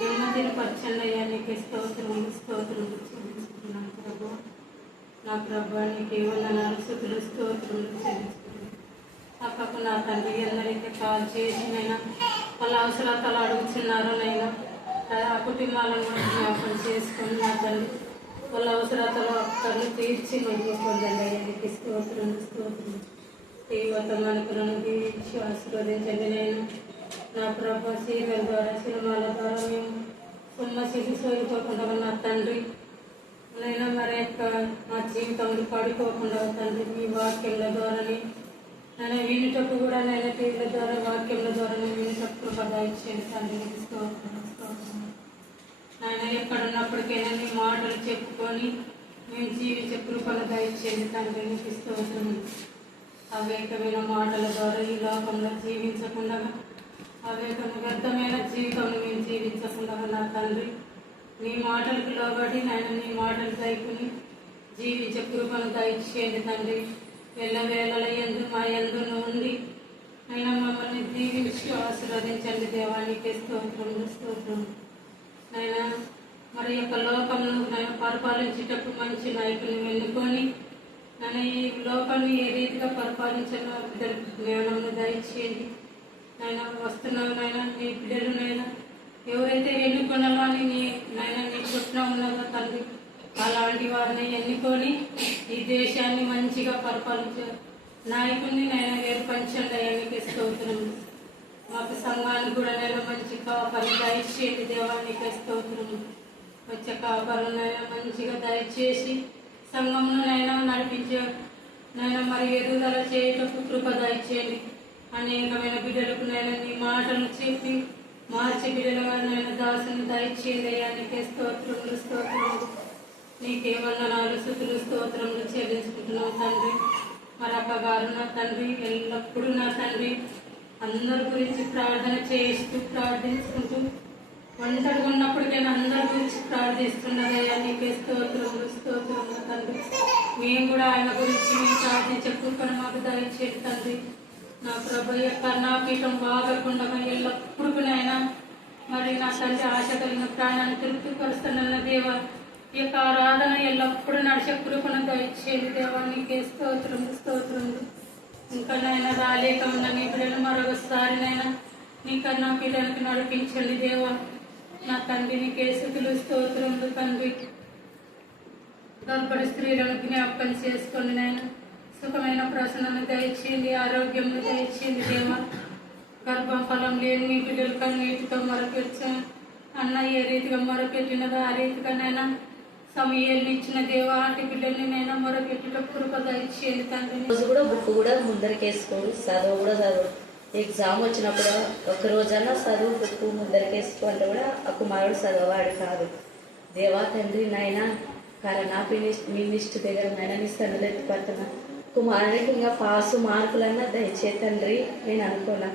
నెమ్మదిని పరచండి అయ్యా. నీకే స్తోత్రములు చెల్లించుకుంటున్నాను ప్రభు. నా ప్రభు నీకే వందనాలు, స్తుతులు, స్తోత్రములు చెల్లించుకుంటున్నాను. అక్కకు నా తండ్రి ఎందరైతే కాల్ చేసి నైనా వాళ్ళ అవసరాలు అడుగుతున్నారో నైనా ఆ కుటుంబాలను కూడా జ్ఞాపకం చేసుకొని నా తండ్రి వాళ్ళ అవసరాలు అక్కర్లు తీర్చి మంచి పొందండి అయ్యా. నీకు స్తోత్రం తీవ్రతం అనుకులను దీవించి ఆశీర్వదించండి నేను. నా ప్రభు సీరియల్ ద్వారా సినిమాల ద్వారా మేము సొమ్మసిసి సోయిపోకుండా నా తండ్రి నైనా మరి యొక్క మా జీవితంలో పడిపోకుండా తండ్రి మీ వాక్యముల ద్వారానే నేను వినుటకు కూడా నేను టీవీల ద్వారా వాక్యముల ద్వారా వినుటకు కృప ఇచ్చేది తండ్రి. ఆయన ఎక్కడున్నప్పటికైనా నీ మాటలు చెప్పుకొని మేము జీవించే కృపను దయచేది తండ్రి. నీకు స్తోత్రం. అవేకమైన మాటల ద్వారా ఈ లోకంలో జీవించకుండా వ్యర్థమైన జీవితంలో మేము జీవించకుండా నా తండ్రి నీ మాటలకు లోబడి నాయన నీ మాటలు దయకుని జీవించే కృపను దయచేది తండ్రి. వేళల ఎందు మా ఎందు ఉండి అయినా మమ్మల్ని దీవించి ఆశీర్వదించండి దేవానికి స్తోత్రం. అయినా మరి యొక్క లోకంలో నేను పరిపాలించేటప్పుడు మంచి నాయకుని ఎన్నుకొని నేను ఈ లోకాన్ని ఏ రీతిగా పరిపాలించాలో బిడ్డలకు జ్ఞానంను దయచేయండి. నాయన వస్తున్నావు నాయన నీ బిడ్డలు నాయన ఎవరైతే ఎన్నుకున్నామో అని నీ చుట్టూ ఉన్నారో తండ్రి అలాంటి వారిని ఎన్నుకొని ఈ దేశాన్ని మంచిగా పరిపాలించే నాయకుడిని నేను ఏర్పరచండి అయ్యానికి స్తోత్రం. మాకు సంఘానికి కూడా నేను మంచి కాపరి దయచేసి దేవానికి స్తోత్రం. వచ్చే కాపరునైనా మంచిగా దయచేసి సంఘంలోనైనా నడిపించే నైనా మరి ఎదుగుదల చేయటకు కృప దయచేయండి. అనేకమైన బిడ్డలకు నేను నీ మాటలు చెప్పి మార్చి బిడ్డలుగా నేను దాసుని దయచేయండి అయ్యానికి స్తోత్రములు. నీకే వందనాలు, స్తుతులు, స్తోత్రములు చెల్లించుకుంటున్నాం తండ్రి. మరి అక్కగారు నా తండ్రి ఎల్లప్పుడూ నా తండ్రి అందరి గురించి ప్రార్థన చేస్తూ ప్రార్థించుకుంటూ ఒంటరిగా ఉన్నప్పటికైనా అందరి గురించి ప్రార్థిస్తున్నదయ్యా. నీకే స్తోత్రములు తండ్రి. మేము కూడా ఆయన గురించి మేము ప్రార్థించే కృపను మాకు దయచేయండి తండ్రి. నా ప్రభు యొక్క కర్ణాపీఠం బాగకుండా ఎల్లప్పుడు అయినా మరి నా తండ్రి ఆశ కలిగిన ప్రాణాన్ని తృప్తిపరుస్తున్న దేవ ఈ యొక్క ఆరాధన ఎల్లప్పుడూ నడిచే కృపను దయచేయండి దేవా. నీకే స్తోత్రములు. ఇంకా నైనా రాలేక ఉన్న నీ బిడ్డలు మరొకసారినైనా నీ కర్ణాపీఠానికి నడిపించండి దేవా. నా తండ్రి నీకే స్తుతులు, స్తోత్రములు తండ్రి. గర్భడి స్త్రీలను జ్ఞాపకం చేసుకోండి నాయన. సుఖమైన ప్రసన్నను దయచేయండి, ఆరోగ్యంను దయచేయండి దేవా. గర్భం ఫలం లేని మీ బిడ్డలు కన్నీటితో మొరపెట్టా అన్న ఏ రీతిగా మొరపెట్టినదో ఆ రీతిగా నైనా సమయాన్ని ఇచ్చిన దేవా ఆంటి బిడ్డల్ని నైనా మొరపెట్టుట కృప దయచేయండి తండ్రి. రోజు కూడా బుక్ కూడా ముందరికి వేసుకోడు, చదువు కూడా చదువు. ఎగ్జామ్ వచ్చినప్పుడు ఒక రోజన్నా చదువు బుక్ ముందరికి వేసుకోవాలంటే కూడా ఆ కుమారుడు చదవవాడు కాదు. దేవా తండ్రి నాయన కరోనా మినిస్ట్ దగ్గర నాయన నీ సన్నులు ఎత్తిపడుతున్నా. కుమారుడికి ఇంకా పాసు మార్కులన్నా దయచే తండ్రి నేను అనుకున్నా.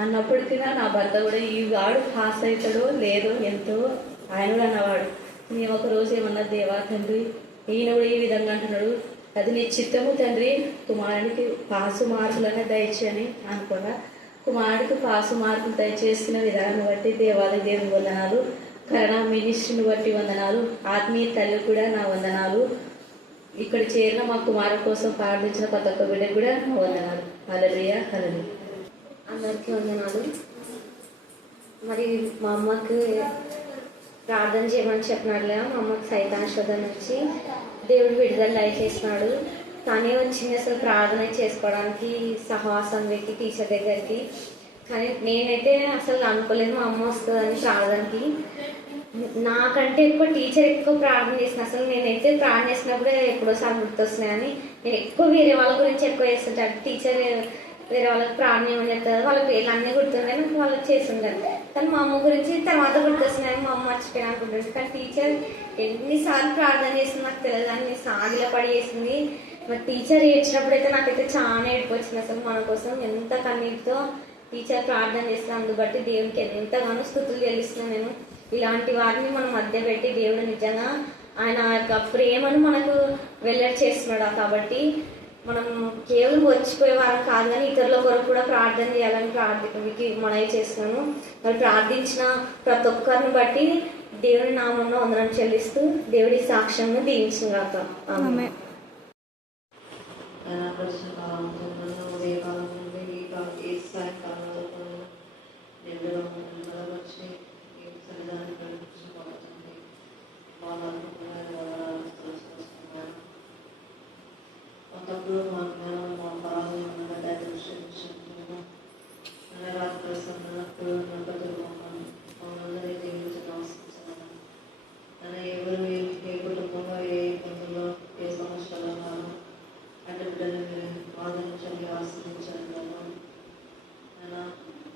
అన్నప్పటికీ నా భర్త కూడా ఈ వాడు పాస్ అవుతాడో లేదో ఎంతో ఆయన కూడా అన్నవాడు. నేను ఒకరోజు ఏమన్నా దేవా తండ్రి ఈయన కూడా ఈ విధంగా అంటున్నాడు, అది నీ చిత్తము తండ్రి, కుమారుడికి పాసు మార్కులనే దయచేయని అనుకున్నా. కుమారుడికి పాసు మార్కులు దయచేసిన విధానం బట్టి దేవాలయ దేవుని వందనాలు, కరోనా మినిస్ట్రీని బట్టి వందనాలు, ఆత్మీయ తల్లి కూడా నా వందనాలు. ఇక్కడ చేరిన మా కుమారు కోసం ప్రార్థించిన ప్రతి ఒక్క బిడ్డకు కూడా నా వందనాలు. హల్లెలూయా హల్లెలూయా. అందరికీ వందనాలు. మరి మా అమ్మకి ప్రార్థన చేయమని చెప్పినట్లుగా మా అమ్మకి సైతాన్ శోధన వచ్చి దేవుడు విడుదల దయచేసినాడు. తనే వచ్చింది అసలు ప్రార్థన చేసుకోవడానికి సహవాసం వెక్కి టీచర్ దగ్గరికి. కానీ నేనైతే అసలు అనుకోలేదు మా అమ్మ వస్తుందని ప్రార్థనకి. నాకంటే ఎక్కువ టీచర్ ఎక్కువ ప్రార్థన చేసిన. అసలు నేనైతే ప్రార్థన చేసినప్పుడే ఎప్పుడోసారి గుర్తొస్తున్నాయని నేను ఎక్కువ వేరే వాళ్ళ గురించి ఎక్కువ చేస్తుంటాను. టీచర్ వేరే వాళ్ళకి ప్రార్థన ఏమని చెప్తారు, వాళ్ళ పేర్లు అన్నీ గుర్తున్నాయి, నాకు వాళ్ళకి చేస్తుంటాను. కానీ మా అమ్మ గురించి తర్వాత గుర్తొస్తున్నాయి, మా అమ్మ మర్చిపోయినా అనుకుంటుంది. కానీ టీచర్ ఎన్నిసార్లు ప్రార్థన చేసింది నాకు తెలియదు, అని సాగిల పడి చేసింది. మరి టీచర్ ఏడ్చినప్పుడు అయితే నాకైతే చాలా ఏడుపు వచ్చింది. అసలు మన కోసం ఎంత కన్నీటితో టీచర్ ప్రార్థన చేస్తున్నాను. అందుబట్టి దేవునికి ఎంతగానో స్తుతులు చెల్లిస్తున్నాను నేను. ఇలాంటి వారిని మనం మధ్య పెట్టి దేవుడు నిజంగా ఆయన యొక్క ప్రేమను మనకు వెల్లడి చేస్తున్నాడు. కాబట్టి మనం కేవలం వచ్చిపోయే వారం కాదు కానీ ఇతరుల కొరకు కూడా ప్రార్థన చేయాలని మనవి చేస్తున్నాను. మరి ప్రార్థించిన ప్రతి ఒక్కరిని బట్టి దేవుని నామంలో వందనం చెల్లిస్తూ దేవుడి సాక్ష్యంను దీవించిన గాక. ఆమేన్.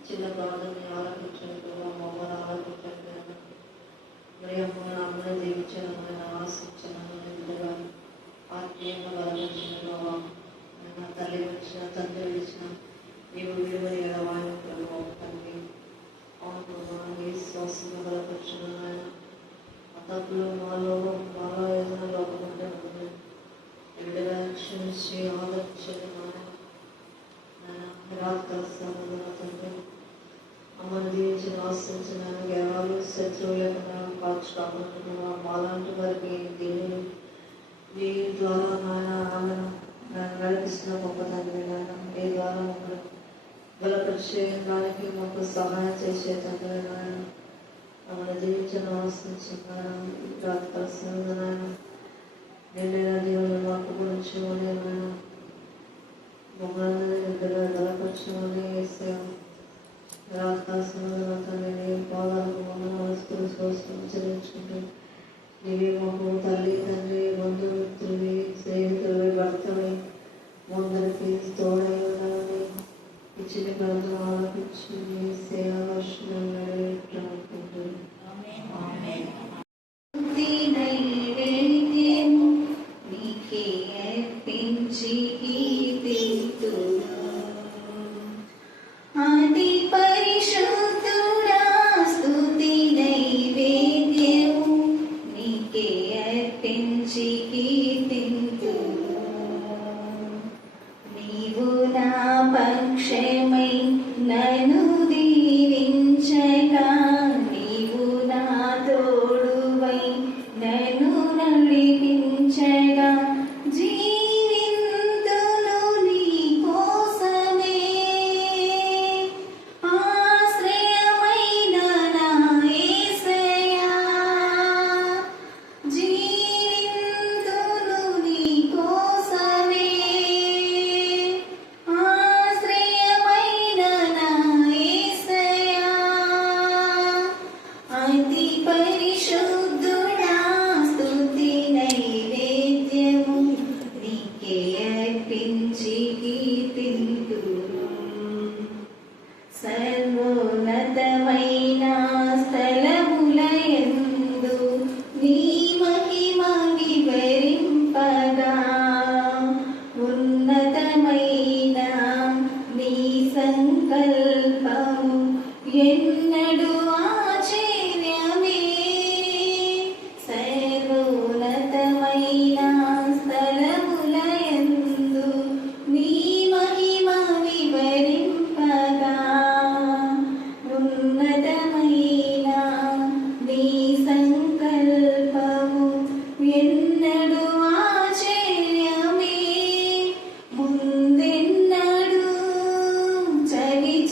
చిన్న ప్రార్థనని ఆలోచించాను, మమ్మల్ని ఆలోచించాను, మరి అమ్మని దీవించాను, ఆశించాను, బిడ్డగా ఆత్మీయంగా బలపరిచిన ఆయన తల్లి వచ్చిన తండ్రి విడిచిన నీవు విలువని వాయిన తండ్రి అవును విశ్వాసంగా బలపరిచిన ఆయన తప్పులు మాలో ఏదైనా లోపం ఉంటే ఉంది బిడ్డగా క్షమించి ఆదరించండి తండ్రి అమ్మను దీవించిన ఆశించిన ఎవరు శత్రువు లేకుండా కాచుకోకుండా మాలాంటి వారికి దేవుడు మీ ద్వారా నాయన నడిపిస్తున్న గొప్ప తండ్రి నాయన మీ ద్వారా మమ్మల్ని బలపరిచే దానికి మాకు సహాయం చేసే తండ్రి నాయన మమ్మల్ని దీవించిన ఆశించిన ప్రార్థన నాయన నిండిన దేవుని మాకు గురించి నాయన మమ్మల్ని బిడ్డగా బలపరచమని వేసాము రాత్రి పాదాలకు మమ్మల్ని చెల్లించుకుంటూ నీవే మాకు తల్లి తండ్రి బంధుమిత్రువి స్నేహితులు భర్తవి అందరికీ తోడై ఉండాలని ఇచ్చిన ప్రార్థన ఆలోచించి సేవ వర్షం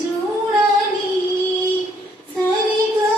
చూడని సరికొత్త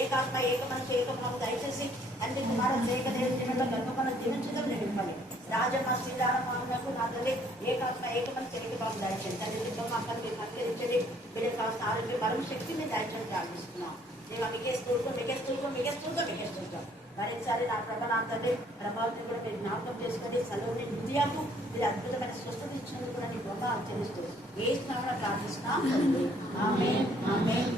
ఏకాత్మ ఏక మనసు ఏకమనము దయచేసి తండ్రి కుమార దేవుని జీవనంలో గర్భఫలం జీవించడం నింపండి. రాజమ్మ శ్రీరామకు నా తల్లి ఏకాత్మ ఏక మనసు ఏకమనము దయచేయండి. తండ్రి దిబ్బమ్మ అక్కడికి కనికరించండి. బిడ్డ కావాల్సిన ఆరోగ్య బలం శక్తిని దయచేసి ప్రార్థిస్తున్నాం. దేవా మీకే స్తోత్రం, మీకే స్తోత్రం, మీకే స్తోత్రం, మీకే స్తోత్రం. మరోసారి నా ప్రభ నా తండ్రి ప్రభావితం కూడా మీరు జ్ఞాపకం చేసుకొని సెలవుని హృదయాకు మీరు అద్భుతమైన స్వస్థత ఇచ్చినందుకు కూడా నీ గొప్ప తెలుస్తూ ఏ స్నామం ప్రార్థిస్తున్నాం. ఆమేన్, ఆమేన్.